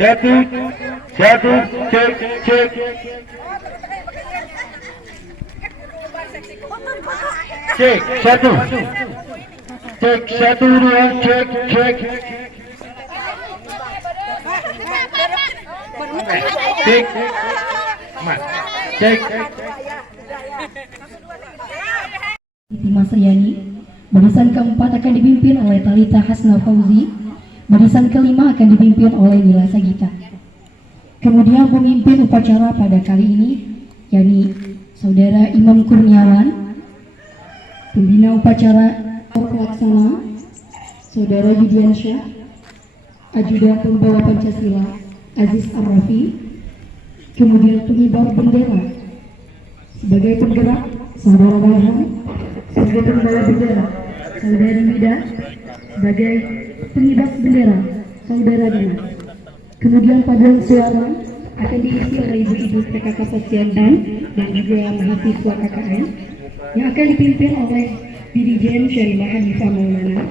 Satu, satu, cek, cek. Cek, satu. Cek, satu, dua, cek, cek. Cek, cek. Dimas Riani. Barisan keempat akan dipimpin oleh Talita Hasna Fauzi. Barisan kelima akan dipimpin oleh Nila Sagita. Kemudian pemimpin upacara pada kali ini yakni Saudara Imam Kurniawan, pembina upacara pelaksana Saudara Yudiansyah, Ajudan Pembawa Pancasila Aziz Arrafi, kemudian pengibar bendera sebagai penggerak Saudara Barhan, sebagai pembawa bendera Saudari Mida, sebagai pengibas bendera Saudara Dina. Kemudian paduan suara akan diisi oleh ibu-ibu PKK Posyandan dan juga mahasiswa KKN yang akan dipimpin oleh Dirijen Syarifah Hanifah Maulana.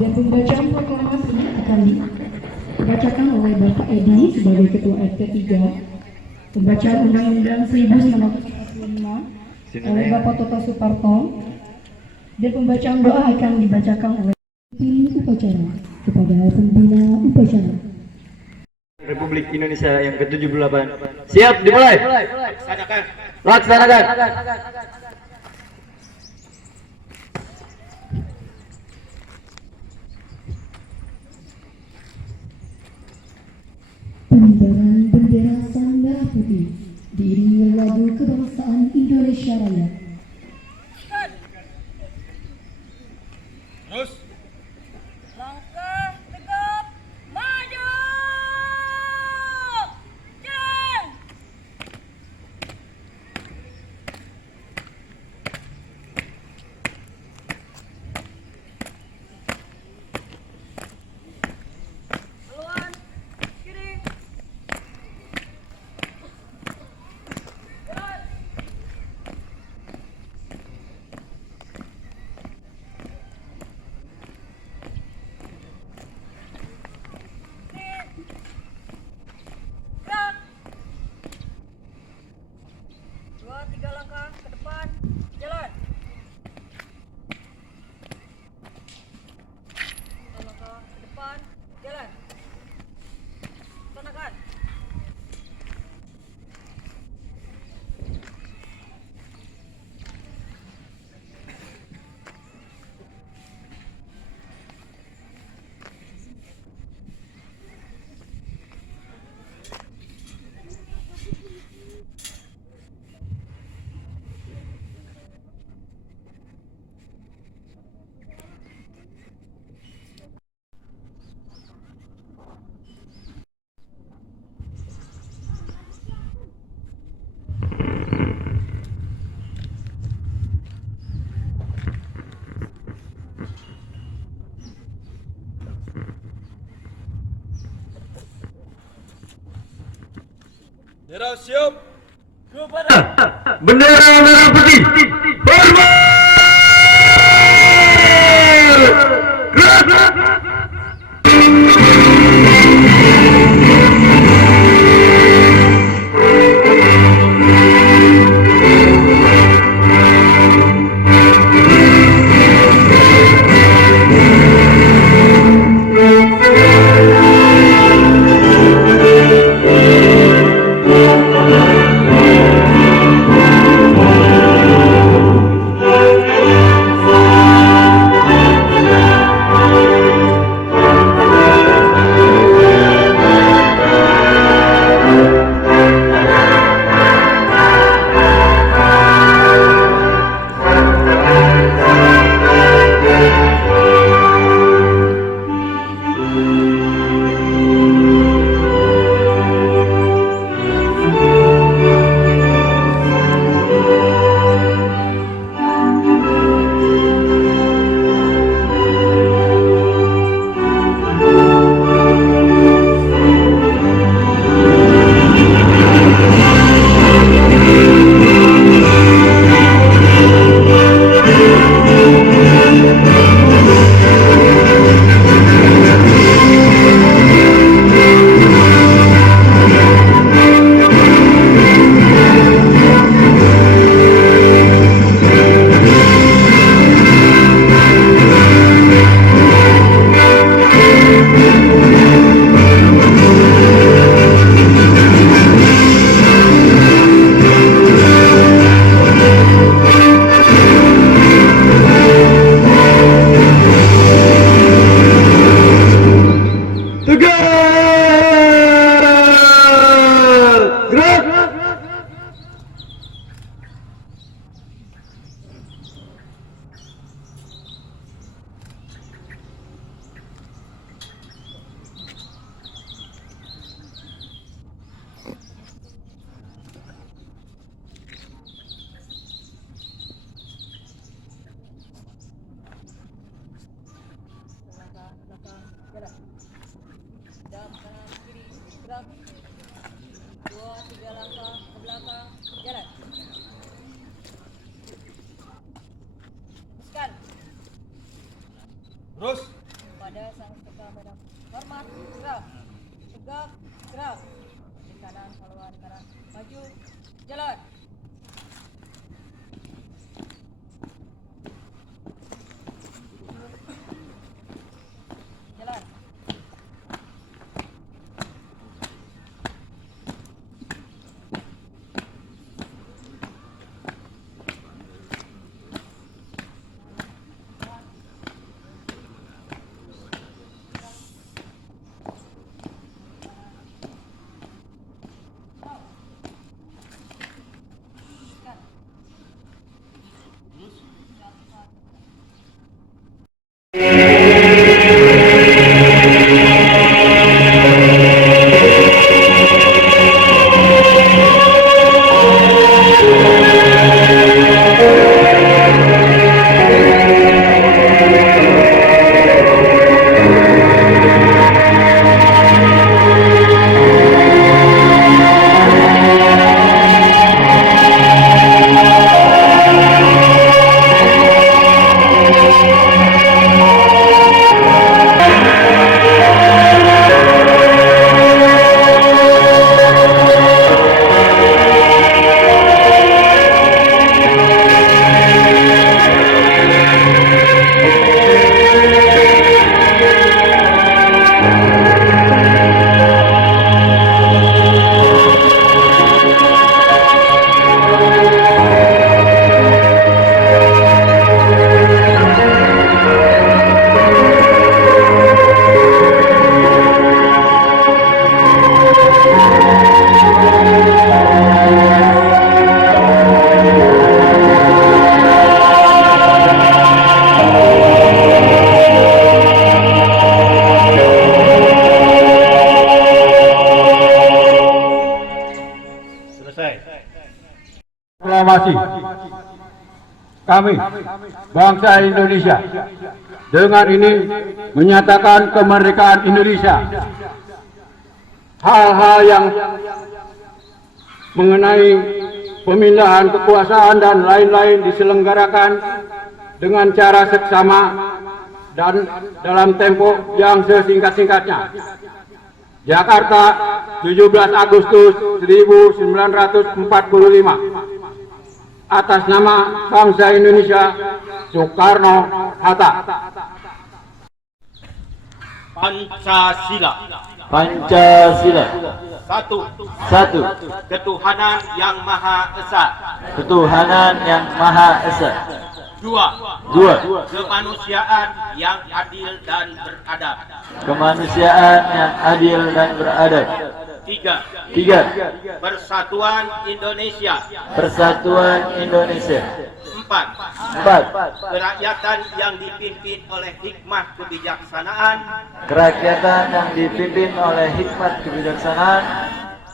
Dan pembacaan proklamasi akan dibacakan oleh Bapak Edi sebagai Ketua RT 3. Pembacaan Undang-Undang 1945 oleh Bapak Toto Suparto. Dan pembacaan doa akan dibacakan oleh pemimpin upacara kepada pembina upacara. Republik Indonesia yang ke-78. Siap, dimulai. Laksanakan. Pengibaran bendera sang merah putih diiringi lagu kebangsaan Indonesia Raya. Terus. Langkah tegap maju. Jeng. Haluan kiri. Jalan. Gerak. 2-3 langkah ke depan. Jalan. 2 langkah ke depan. Jalan. Laksanakan. Bendera siap. Kepada Bendera merah putih. Hormat. kepada sang peserta medan. Hormat, gerak. Tegak, gerak. Di kanan, haluan kanan. Maju, jalan. Jalan. Proklamasi kami bangsa Indonesia dengan ini menyatakan kemerdekaan Indonesia. Hal-hal yang mengenai pemindahan kekuasaan dan lain-lain diselenggarakan dengan cara seksama dan dalam tempo yang sesingkat-singkatnya. Jakarta, 17 Agustus 1945. Atas nama bangsa Indonesia, Soekarno-Hatta. Pancasila. Pancasila. Satu. Ketuhanan yang Maha Esa. Ketuhanan yang Maha Esa. Dua. Kemanusiaan yang adil dan beradab. Kemanusiaan yang adil dan beradab. Tiga. Persatuan Indonesia. Persatuan Indonesia. Empat. Kerakyatan yang dipimpin oleh hikmah kebijaksanaan. Kerakyatan yang dipimpin oleh hikmat kebijaksanaan.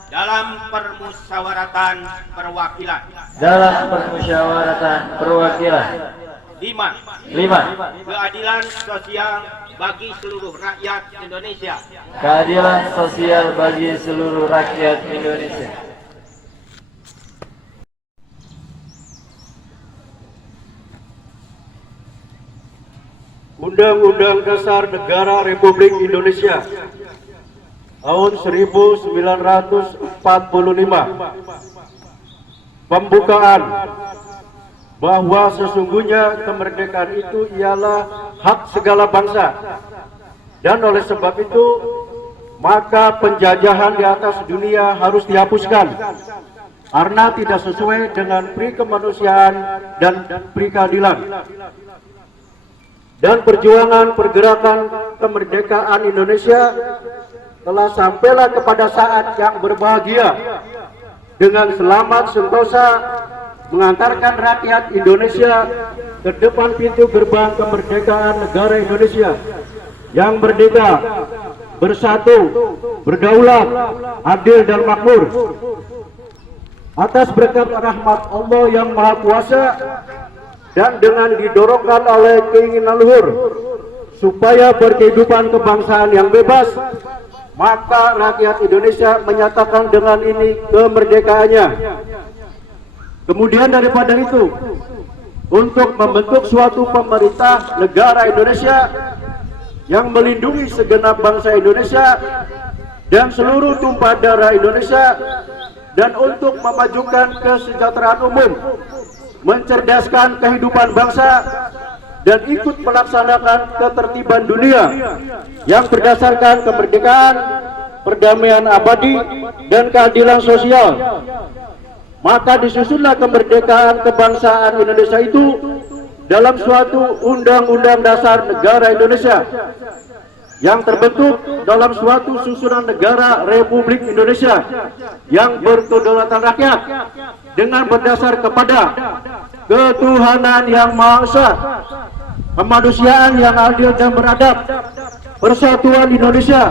Dalam permusyawaratan perwakilan. Dalam permusyawaratan perwakilan. Lima. Keadilan sosial bagi seluruh rakyat Indonesia. Keadilan sosial bagi seluruh rakyat Indonesia. Undang-Undang Dasar Negara Republik Indonesia tahun 1945. Pembukaan bahwa sesungguhnya kemerdekaan itu ialah hak segala bangsa, dan oleh sebab itu maka penjajahan di atas dunia harus dihapuskan karena tidak sesuai dengan pri kemanusiaan dan pri keadilan. Dan perjuangan pergerakan kemerdekaan Indonesia telah sampailah kepada saat yang berbahagia dengan selamat sentosa mengantarkan rakyat Indonesia ke depan pintu gerbang kemerdekaan negara Indonesia yang merdeka, bersatu, berdaulat, adil dan makmur. Atas berkat rahmat Allah yang Maha Kuasa dan dengan didorongkan oleh keinginan luhur supaya berkehidupan kebangsaan yang bebas, maka rakyat Indonesia menyatakan dengan ini kemerdekaannya. Kemudian daripada itu, untuk membentuk suatu pemerintah negara Indonesia yang melindungi segenap bangsa Indonesia dan seluruh tumpah darah Indonesia, dan untuk memajukan kesejahteraan umum, mencerdaskan kehidupan bangsa, dan ikut melaksanakan ketertiban dunia yang berdasarkan kemerdekaan, perdamaian abadi, dan keadilan sosial. Maka disusunlah kemerdekaan kebangsaan Indonesia itu dalam suatu Undang-Undang Dasar Negara Indonesia yang terbentuk dalam suatu susunan negara Republik Indonesia yang berkedaulatan rakyat dengan berdasar kepada ketuhanan yang Maha Esa, kemanusiaan yang adil dan beradab, persatuan Indonesia,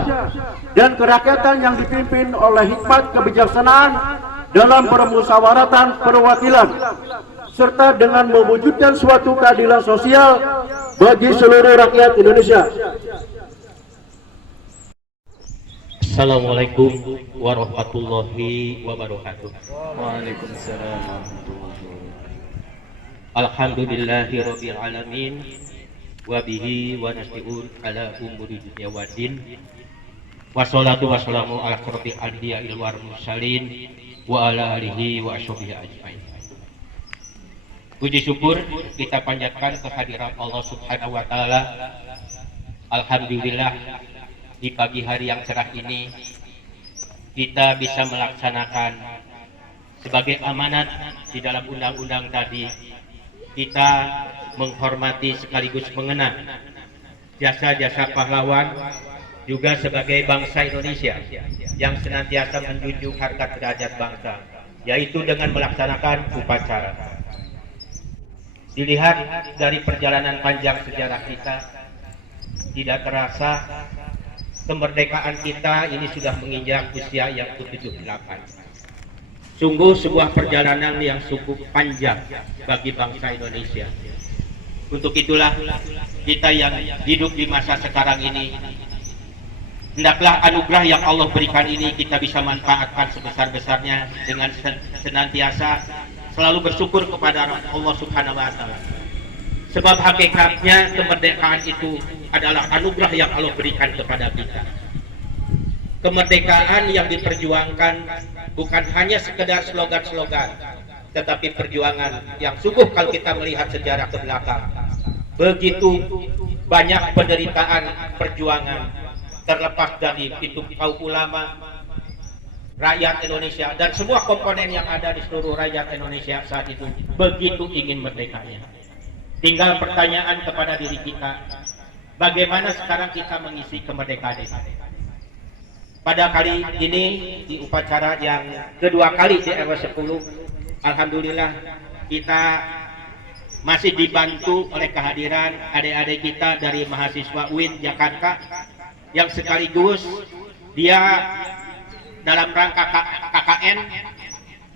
dan kerakyatan yang dipimpin oleh hikmat kebijaksanaan dalam permusyawaratan perwakilan, serta dengan mewujudkan suatu keadilan sosial bagi seluruh rakyat Indonesia. Assalamualaikum warahmatullahi wabarakatuh. Waalaikumsalam warahmatullahi wabarakatuh. Alhamdulillahi rabbil alamin wa bihi wa nasta'in ala umuri dunya waddin. Wassalatu wassalamu ala asyrofil anbiya'il wal mursalin wa ala alihi wa ashabihi ajmain. Puji syukur kita panjatkan kehadiran Allah Subhanahu wa taala. Alhamdulillah, di pagi hari yang cerah ini kita bisa melaksanakan sebagai amanat di dalam undang-undang tadi, kita menghormati sekaligus mengenang jasa-jasa pahlawan, juga sebagai bangsa Indonesia yang senantiasa menjunjung harkat derajat bangsa, yaitu dengan melaksanakan upacara. Dilihat dari perjalanan panjang sejarah kita, tidak terasa kemerdekaan kita ini sudah menginjak usia yang ke-78. Sungguh sebuah perjalanan yang cukup panjang bagi bangsa Indonesia. Untuk itulah kita yang hidup di masa sekarang ini, hendaklah anugerah yang Allah berikan ini kita bisa manfaatkan sebesar-besarnya dengan senantiasa selalu bersyukur kepada Allah Subhanahu wa taala. Sebab hakikatnya kemerdekaan itu adalah anugerah yang Allah berikan kepada kita. Kemerdekaan yang diperjuangkan bukan hanya sekedar slogan-slogan, tetapi perjuangan yang sungguh kalau kita melihat sejarah ke belakang, begitu banyak penderitaan perjuangan, terlepas dari itu kaum ulama, rakyat Indonesia, dan semua komponen yang ada di seluruh rakyat Indonesia saat itu begitu ingin merdekanya. Tinggal pertanyaan kepada diri kita, bagaimana sekarang kita mengisi kemerdekaan ini? Pada kali ini di upacara yang kedua kali di RW 10, alhamdulillah kita masih dibantu oleh kehadiran adik-adik kita dari mahasiswa UIN Jakarta yang sekaligus dia dalam rangka KKN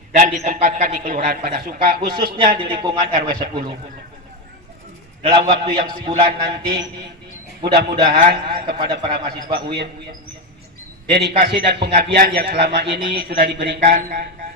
dan ditempatkan di Kelurahan Padasuka, khususnya di lingkungan RW 10. Dalam waktu yang sebulan nanti, mudah-mudahan kepada para mahasiswa UIN, dedikasi dan pengabdian yang selama ini sudah diberikan,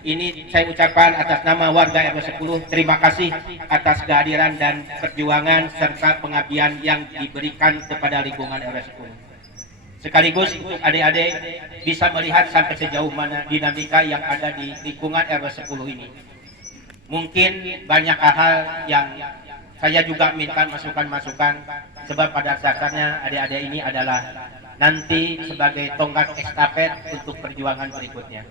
ini saya ucapkan atas nama warga RW 10, terima kasih atas kehadiran dan perjuangan serta pengabdian yang diberikan kepada lingkungan RW 10. Sekaligus untuk adik-adik bisa melihat sampai sejauh mana dinamika yang ada di lingkungan RW 10 ini. Mungkin banyak hal yang saya juga minta masukan-masukan, sebab pada dasarnya adik-adik ini adalah nanti sebagai tonggak estafet untuk perjuangan berikutnya.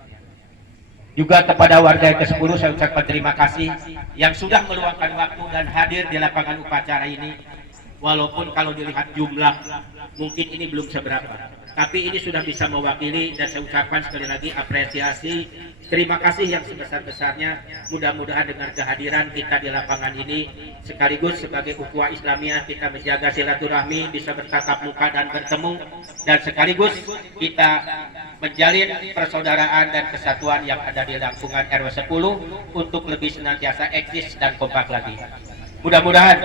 Juga kepada warga ke-10 saya ucapkan terima kasih yang sudah meluangkan waktu dan hadir di lapangan upacara ini. Walaupun kalau dilihat jumlah mungkin ini belum seberapa, tapi ini sudah bisa mewakili, dan saya ucapkan sekali lagi apresiasi, terima kasih yang sebesar-besarnya. Mudah-mudahan dengan kehadiran kita di lapangan ini sekaligus sebagai ukhuwah Islamiyah kita menjaga silaturahmi, bisa bertatap muka dan bertemu, dan sekaligus kita menjalin persaudaraan dan kesatuan yang ada di lingkungan RW 10 untuk lebih senantiasa eksis dan kompak lagi. Mudah-mudahan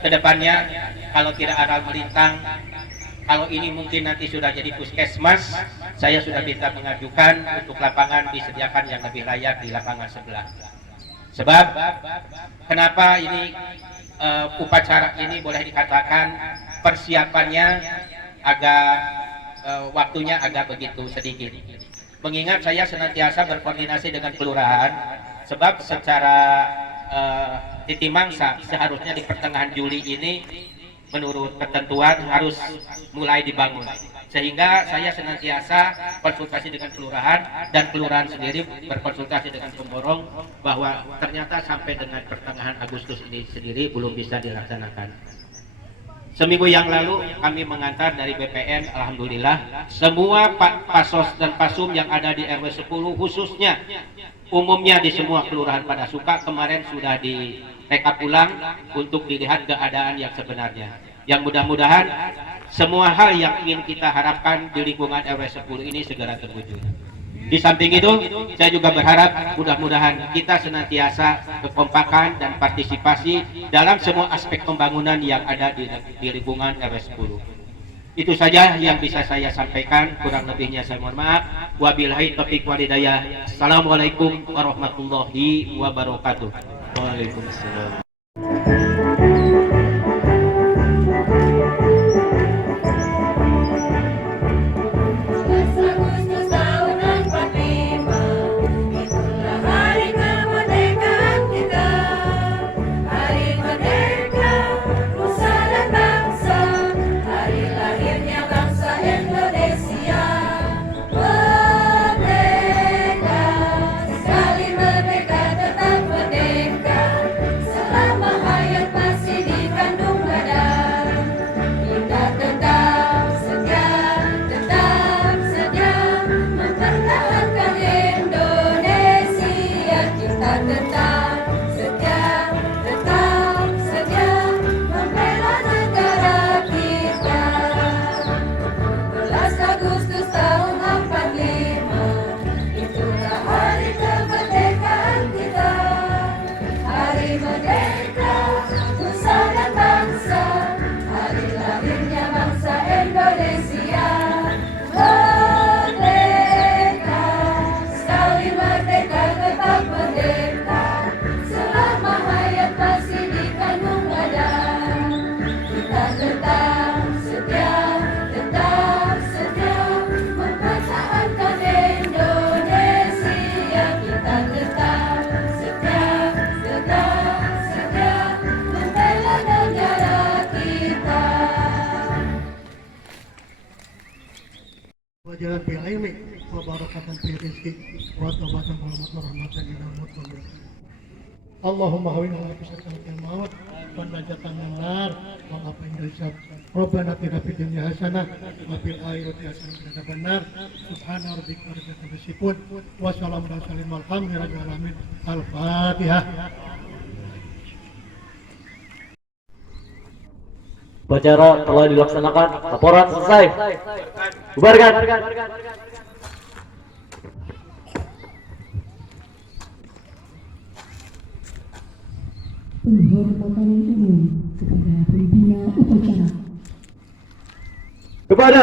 kedepannya kalau tidak ada melintang, kalau ini mungkin nanti sudah jadi puskesmas, saya sudah minta mengajukan untuk lapangan disediakan yang lebih layak di lapangan sebelah. Sebab kenapa ini upacara ini boleh dikatakan persiapannya agak waktunya agak begitu sedikit. Mengingat saya senantiasa berkoordinasi dengan kelurahan, sebab secara titi mangsa seharusnya di pertengahan Juli ini menurut ketentuan harus mulai dibangun, sehingga saya senantiasa konsultasi dengan kelurahan dan kelurahan sendiri berkonsultasi dengan pemborong bahwa ternyata sampai dengan pertengahan Agustus ini sendiri belum bisa dilaksanakan. Seminggu yang lalu kami mengantar dari BPN, alhamdulillah semua pasos dan pasum yang ada di RW 10 khususnya umumnya di semua kelurahan pada suka kemarin sudah di rekap ulang untuk dilihat keadaan yang sebenarnya. Yang mudah-mudahan semua hal yang ingin kita harapkan di lingkungan RW 10 ini segera terwujud. Di samping itu, saya juga berharap mudah-mudahan kita senantiasa kekompakan dan partisipasi dalam semua aspek pembangunan yang ada di lingkungan RW 10. Itu saja yang bisa saya sampaikan, kurang lebihnya saya mohon maaf. Wabillahi taufiq wal hidayah. Assalamualaikum warahmatullahi wabarakatuh. Waalaikumsalam. Wajaran bil ilmi wa barakatan fi rizqi wa taubatan wa rahmatan ila mutlaq. Allahumma hawin ala fisakatil maut wa najatan minar wa afain hisab. Rabbana atina fid dunya hasanah wa fil akhirati hasanah wa qina adzabannar. Subhana rabbika rabbil izzati wa salamun ala mursalin walhamdulillahi rabbil alamin. Al-Fatihah. Upacara telah dilaksanakan. Laporan selesai. Bubarkan. Penghormatan umum kepada pembina upacara. Kepada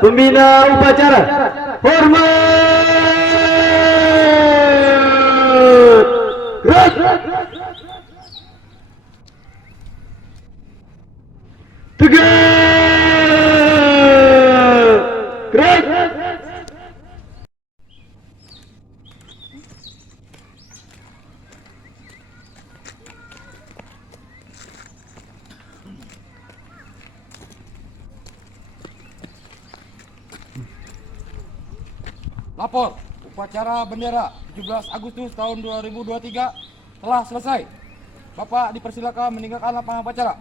pembina upacara, hormat. Gerak. Tegak. Gerak. Lapor, upacara bendera 17 Agustus tahun 2023 telah selesai. Bapak dipersilakan meninggalkan lapangan upacara.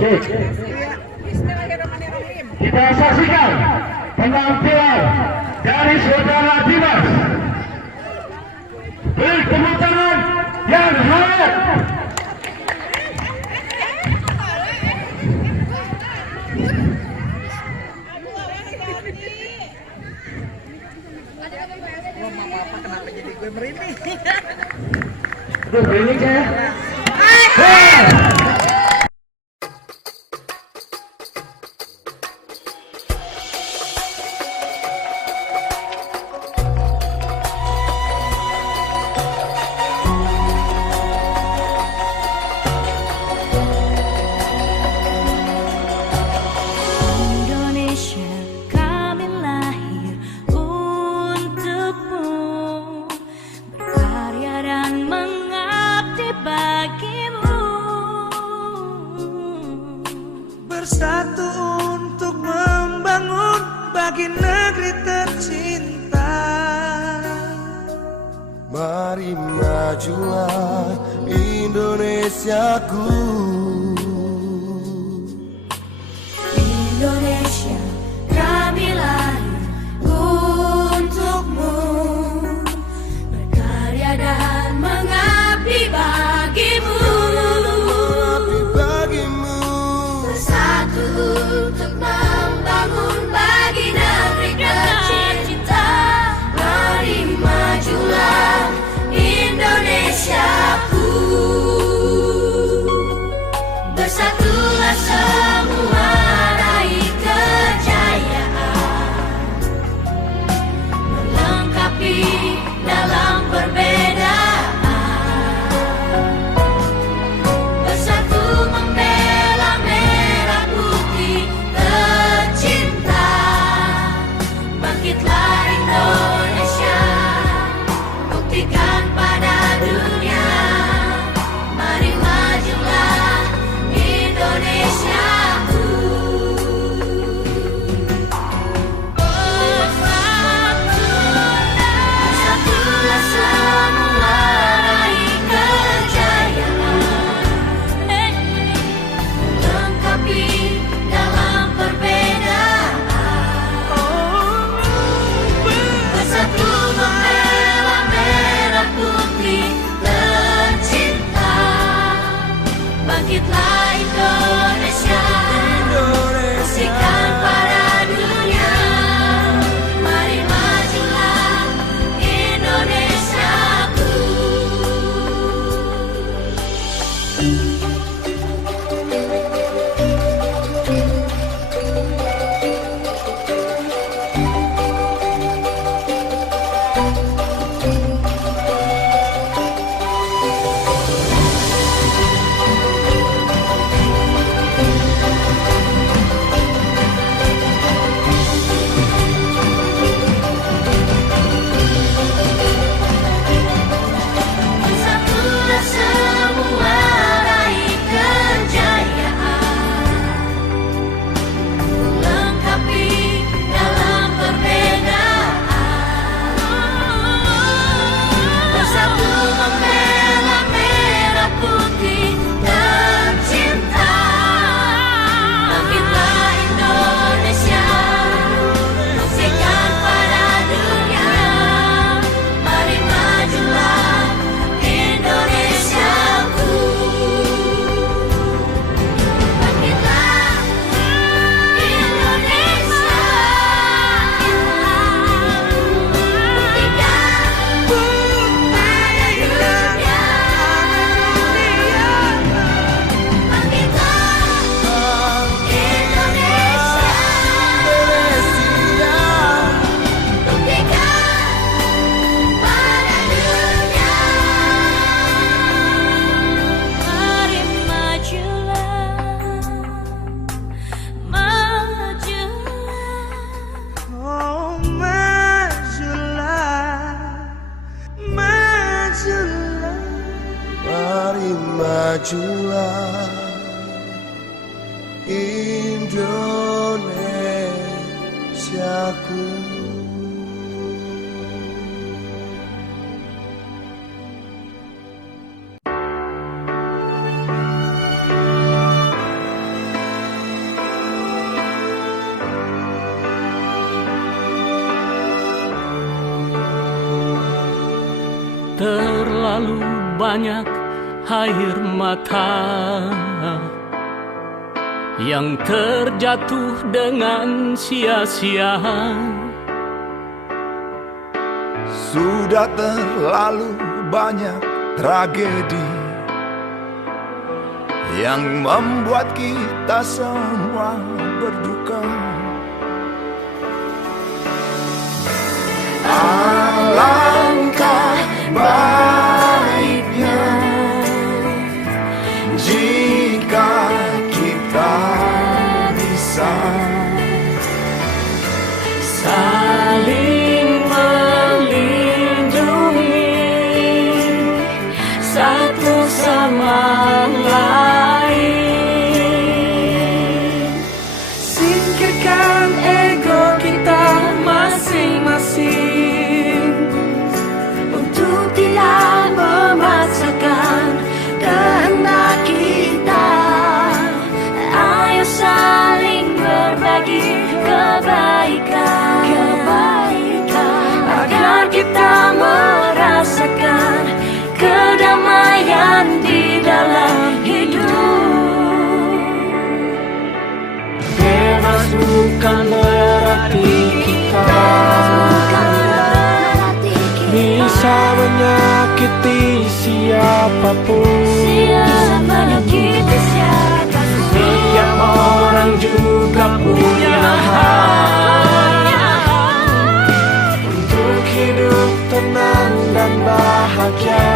Cek. Kita saksikan penampilan dari saudara Dimas. Beri tepuk tangan yang hangat. Aduh, merinding saya. Indonesia, kami lahir untukmu, berkarya dan mengabdi bagimu, bersatu untuk membangun bagi negeri tercinta. Mari majulah Indonesiaku. Indonesia, kami lahir untukmu, berkarya dan mengabdi bagimu, bersatu untuk membangun bagi negeri tercinta. Mari majulah Indonesiaku, bersatulah semua raih kejayaan, melengkapi dalam perbedaan, bersatu membela merah putih tercinta. Bangkitlah Indonesia, buktikan pada dunia. Mari majulah Indonesiaku, bersatulah semua raih kejayaan, melengkapi dalam perbedaan, bersatu membela merah putih tercinta. Bangkitlah Indonesia, buktikan pada dunia. Mari majulah Indonesiaku. Bersatulah semua raih kejayaan, melengkapi dalam perbedaan, bersatu membela merah putih tercinta. Bangkitlah Indonesia, buktikan pada dunia. Mari majulah Indonesiaku, bangkitlah Indonesia, buktikan pada dunia. Bangkitlah Indonesia, buktikan pada dunia. Mari majulah, majulah. Oh, majulah, majulah. Mari majulah Indonesiaku. terlalu banyak air mata yang terjatuh dengan sia-sia. Sudah terlalu banyak tragedi yang membuat kita semua berduka. Alangkah baiknya jika kita bisa saling melindungi satu sama lain. Singkirkan ego kita masing-masing untuk tidak memaksakan kehendak kita. Ayo saling berbagi kebaikan, agar kita merasakan kedamaian di dalam hidup. Bebas bukan berarti kita bisa menyakiti siapapun. Setiap orang juga punya hak untuk hidup tenang dan bahagia.